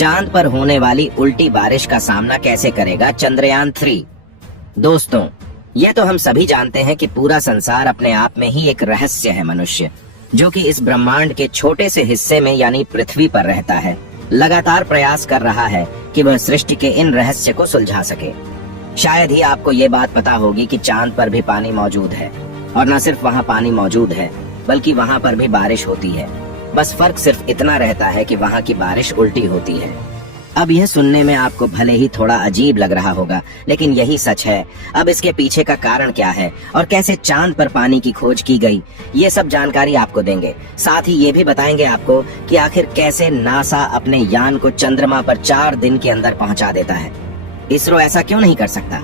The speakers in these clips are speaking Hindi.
चांद पर होने वाली उल्टी बारिश का सामना कैसे करेगा चंद्रयान 3। दोस्तों, ये तो हम सभी जानते हैं कि पूरा संसार अपने आप में ही एक रहस्य है। मनुष्य जो कि इस ब्रह्मांड के छोटे से हिस्से में यानी पृथ्वी पर रहता है, लगातार प्रयास कर रहा है कि वह सृष्टि के इन रहस्य को सुलझा सके। शायद ही आपको ये बात पता होगी कि चांद पर भी पानी मौजूद है, और न सिर्फ वहाँ पानी मौजूद है बल्कि वहाँ पर भी बारिश होती है। बस फर्क सिर्फ इतना रहता है कि वहाँ की बारिश उल्टी होती है। अब यह सुनने में आपको भले ही थोड़ा अजीब लग रहा होगा, लेकिन यही सच है। अब इसके पीछे का कारण क्या है और कैसे चांद पर पानी की खोज की गई, ये सब जानकारी आपको देंगे। साथ ही ये भी बताएंगे आपको कि आखिर कैसे नासा अपने यान को चंद्रमा पर 4 दिन के अंदर पहुंचा देता है। इसरो ऐसा क्यों नहीं कर सकता?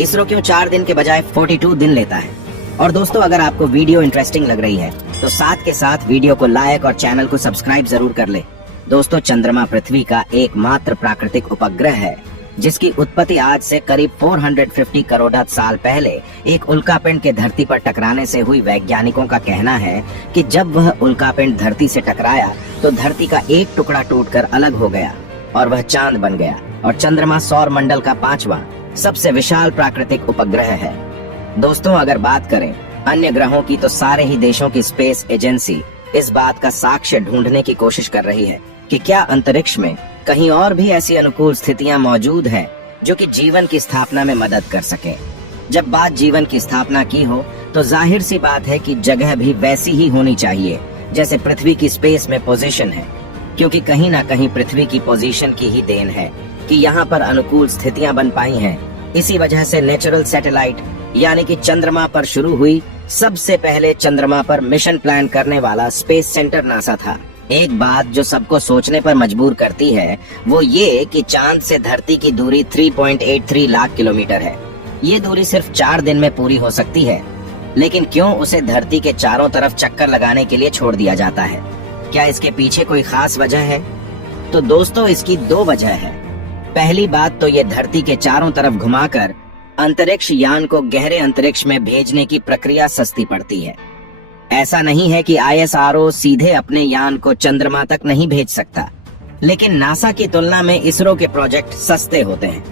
इसरो क्यों 4 दिन के बजाय 42 दिन लेता है? और दोस्तों, अगर आपको वीडियो इंटरेस्टिंग लग रही है तो साथ के साथ वीडियो को लाइक और चैनल को सब्सक्राइब जरूर कर ले। दोस्तों, चंद्रमा पृथ्वी का एकमात्र प्राकृतिक उपग्रह है जिसकी उत्पत्ति आज से करीब 450 करोड़ साल पहले एक उल्कापिंड के धरती पर टकराने से हुई। वैज्ञानिकों का कहना है कि जब वह उल्कापिंड धरती से टकराया तो धरती का एक टुकड़ा टूटकर अलग हो गया और वह चांद बन गया। और चंद्रमा सौर मंडल का 5वां सबसे विशाल प्राकृतिक उपग्रह है। दोस्तों, अगर बात करें अन्य ग्रहों की तो सारे ही देशों की स्पेस एजेंसी इस बात का साक्ष्य ढूंढने की कोशिश कर रही है कि क्या अंतरिक्ष में कहीं और भी ऐसी अनुकूल स्थितियां मौजूद हैं जो कि जीवन की स्थापना में मदद कर सके। जब बात जीवन की स्थापना की हो तो जाहिर सी बात है कि जगह भी वैसी ही होनी चाहिए जैसे पृथ्वी की स्पेस में पोजीशन है, क्योंकि कहीं ना कहीं पृथ्वी की पोजीशन की ही देन है कि यहाँ पर अनुकूल स्थितियां बन पाई हैं। इसी वजह से नेचुरल सैटेलाइट यानी कि चंद्रमा पर शुरू हुई सबसे पहले चंद्रमा पर मिशन प्लान करने वाला स्पेस सेंटर नासा था। एक बात जो सबको सोचने पर मजबूर करती है वो ये कि चांद से धरती की दूरी 3.83 लाख किलोमीटर है। ये दूरी सिर्फ 4 दिन में पूरी हो सकती है, लेकिन क्यों उसे धरती के चारों तरफ चक्कर लगाने के लिए छोड़ दिया जाता है? क्या इसके पीछे कोई खास वजह है? तो दोस्तों, इसकी 2 वजह है। पहली बात तो ये धरती के चारों तरफ घुमाकर अंतरिक्ष यान को गहरे अंतरिक्ष में भेजने की प्रक्रिया सस्ती पड़ती है। ऐसा नहीं है कि ISRO सीधे अपने यान को चंद्रमा तक नहीं भेज सकता, लेकिन नासा की तुलना में इसरो के प्रोजेक्ट सस्ते होते हैं,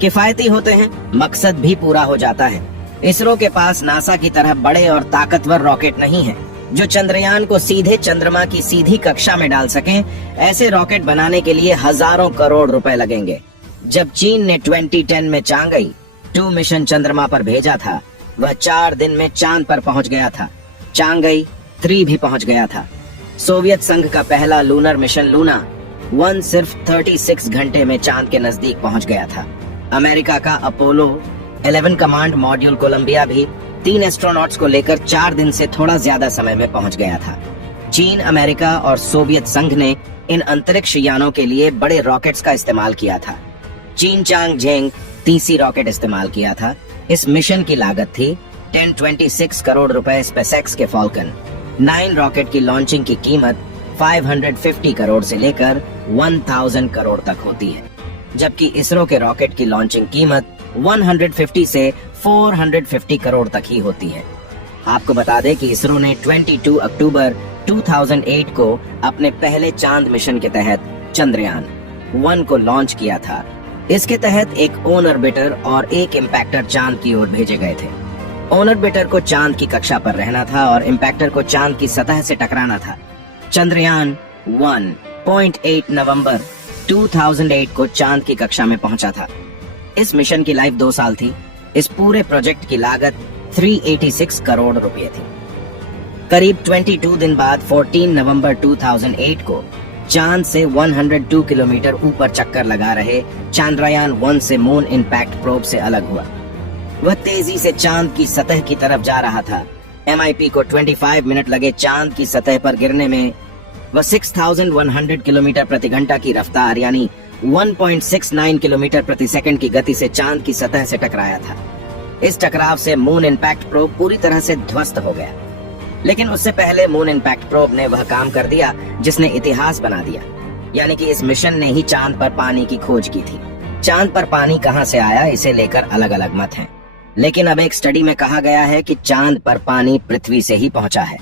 किफायती होते हैं, मकसद भी पूरा हो जाता है। इसरो के पास नासा की तरह बड़े और ताकतवर रॉकेट नहीं है जो चंद्रयान को सीधे चंद्रमा की सीधी कक्षा में डाल सकें। ऐसे रॉकेट बनाने के लिए हजारों करोड़ रुपए लगेंगे। जब चीन ने 2010 में चांगई 2 मिशन चंद्रमा पर भेजा था, वह 4 दिन में चांद पर पहुंच गया था। चांगई 3 भी पहुंच गया था। सोवियत संघ का पहला लूनर मिशन लूना 1 सिर्फ 36 घंटे में चांद के नजदीक पहुंच गया था। अमेरिका का अपोलो 11 कमांड मॉड्यूल कोलंबिया भी 3 एस्ट्रोनॉट्स को लेकर 4 दिन से थोड़ा ज्यादा समय में पहुंच गया था। चीन, अमेरिका और सोवियत संघ ने इन अंतरिक्ष यानों के लिए बड़े रॉकेट्स का इस्तेमाल किया था। चीन चांगजेंग 30 रॉकेट इस्तेमाल किया था। इस मिशन की लागत थी 1026 करोड़ रुपए। स्पेसएक्स के फॉल्कन 9 रॉकेट की लॉन्चिंग की कीमत 550 करोड़ से लेकर 1000 करोड़ तक होती है, जबकि इसरो के रॉकेट की लॉन्चिंग कीमत 150 से 450 करोड़ तक ही होती है। आपको बता दें कि इसरो ने 22 अक्टूबर 2008 को अपने पहले चांद मिशन के तहत चंद्रयान 1 को लॉन्च किया था। इसके तहत एक ऑन ऑर्बिटर और एक इम्पैक्टर चांद की ओर भेजे गए थे। ऑन ऑर्बिटर को चांद की कक्षा पर रहना था और इम्पैक्टर को चांद की सतह से टकराना था। चंद्रयान 1.8 नवंबर 2008 को चांद की कक्षा में पहुंचा था। इस मिशन की लाइफ 2 साल थी। इस पूरे प्रोजेक्ट की लागत 386 करोड़ रुपए थी। करीब 22 दिन बाद 14 नवंबर 2008 को चांद से 102 किलोमीटर ऊपर चक्कर लगा रहे चंद्रयान 1 से मून इम्पैक्ट प्रोब से अलग हुआ। वह तेजी से चांद की सतह की तरफ जा रहा था। MIP को 25 मिनट लगे चांद की सतह पर गिरने में। वह 6100 किलोमीटर प्रति घंटा की रफ्तार यानी 1.69 किलोमीटर प्रति सेकंड की गति से चांद की सतह से टकराया था। इस टकराव से मून इम्पैक्ट प्रोब पूरी तरह से ध्वस्त हो गया, लेकिन उससे पहले मून इम्पैक्ट प्रोब ने वह काम कर दिया जिसने इतिहास बना दिया, यानी कि इस मिशन ने ही चांद पर पानी की खोज की थी। चांद पर पानी कहां से आया, इसे लेकर अलग अलग मत हैं, लेकिन अब एक स्टडी में कहा गया है कि चांद पर पानी पृथ्वी से ही पहुंचा है।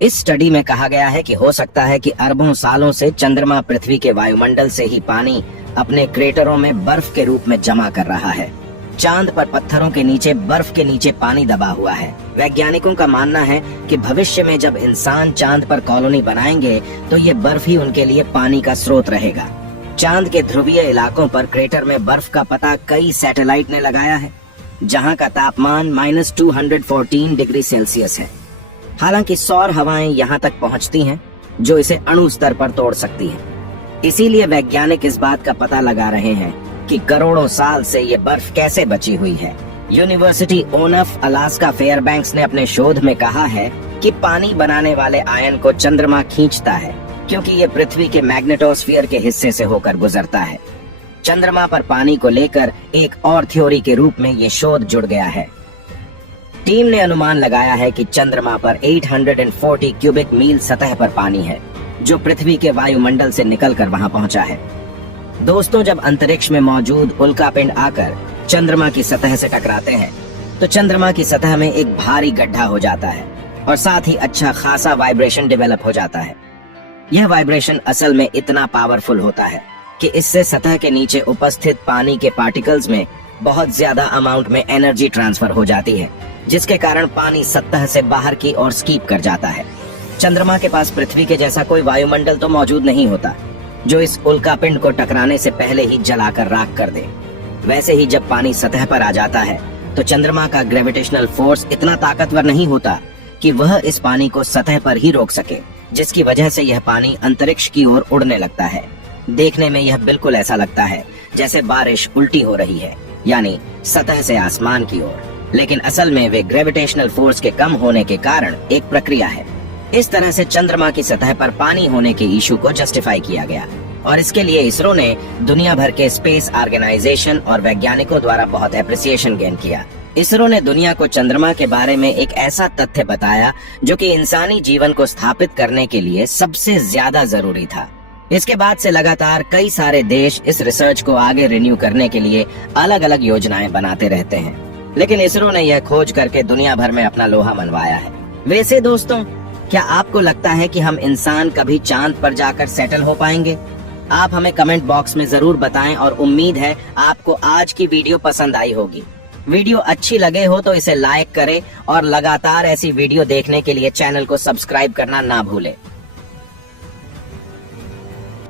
इस स्टडी में कहा गया है कि हो सकता है कि अरबों सालों से चंद्रमा पृथ्वी के वायुमंडल से ही पानी अपने क्रेटरों में बर्फ के रूप में जमा कर रहा है। चांद पर पत्थरों के नीचे बर्फ के नीचे पानी दबा हुआ है। वैज्ञानिकों का मानना है कि भविष्य में जब इंसान चांद पर कॉलोनी बनाएंगे तो ये बर्फ ही उनके लिए पानी का स्रोत रहेगा। चांद के ध्रुवीय इलाकों पर क्रेटर में बर्फ का पता कई सैटेलाइट ने लगाया है, जहां का तापमान -214 डिग्री सेल्सियस है। हालांकि सौर हवाएं यहां तक पहुंचती हैं जो इसे अणु स्तर पर तोड़ सकती हैं। इसीलिए वैज्ञानिक इस बात का पता लगा रहे हैं कि करोड़ों साल से ये बर्फ कैसे बची हुई है। यूनिवर्सिटी ऑफ अलास्का फेयरबैंक्स ने अपने शोध में कहा है कि पानी बनाने वाले आयन को चंद्रमा खींचता है, क्योंकि ये पृथ्वी के मैग्नेटोस्फीयर के हिस्से से होकर गुजरता है। चंद्रमा पर पानी को लेकर एक और थ्योरी के रूप में ये शोध जुड़ गया है। टीम ने अनुमान लगाया है कि चंद्रमा पर 840 क्यूबिक मील सतह पर पानी है, जो पृथ्वी के वायुमंडल से निकलकर वहां पहुंचा है। दोस्तों, जब अंतरिक्ष में मौजूद उल्कापिंड आकर चंद्रमा की सतह से टकराते हैं तो चंद्रमा की सतह में एक भारी गड्ढा हो जाता है और साथ ही अच्छा खासा वाइब्रेशन डेवलप हो जाता है। यह वाइब्रेशन असल में इतना पावरफुल होता है कि इससे सतह के नीचे उपस्थित पानी के पार्टिकल्स में बहुत ज्यादा अमाउंट में एनर्जी ट्रांसफर हो जाती है, जिसके कारण पानी सतह से बाहर की ओर स्कीप कर जाता है। चंद्रमा के पास पृथ्वी के जैसा कोई वायुमंडल तो मौजूद नहीं होता जो इस उल्कापिंड को टकराने से पहले ही जलाकर राख कर दे। वैसे ही जब पानी सतह पर आ जाता है तो चंद्रमा का ग्रेविटेशनल फोर्स इतना ताकतवर नहीं होता कि वह इस पानी को सतह पर ही रोक सके, जिसकी वजह से यह पानी अंतरिक्ष की ओर उड़ने लगता है। देखने में यह बिल्कुल ऐसा लगता है जैसे बारिश उल्टी हो रही है, यानी सतह से आसमान की ओर। लेकिन असल में वे ग्रेविटेशनल फोर्स के कम होने के कारण एक प्रक्रिया है। इस तरह से चंद्रमा की सतह पर पानी होने के इशू को जस्टिफाई किया गया और इसके लिए इसरो ने दुनिया भर के स्पेस ऑर्गेनाइजेशन और वैज्ञानिकों द्वारा बहुत एप्रिसिएशन गेन किया। इसरो ने दुनिया को चंद्रमा के बारे में एक ऐसा तथ्य बताया जो कि इंसानी जीवन को स्थापित करने के लिए सबसे ज्यादा जरूरी था। इसके बाद से लगातार कई सारे देश इस रिसर्च को आगे रिन्यू करने के लिए अलग अलग योजनाएं बनाते रहते हैं, लेकिन इसरो ने यह खोज करके दुनिया भर में अपना लोहा मनवाया है। वैसे दोस्तों, क्या आपको लगता है कि हम इंसान कभी चांद पर जाकर सेटल हो पाएंगे? आप हमें कमेंट बॉक्स में जरूर बताएं और उम्मीद है आपको आज की वीडियो पसंद आई होगी। वीडियो अच्छी लगे हो तो इसे लाइक करें और लगातार ऐसी वीडियो देखने के लिए चैनल को सब्सक्राइब करना ना भूलें।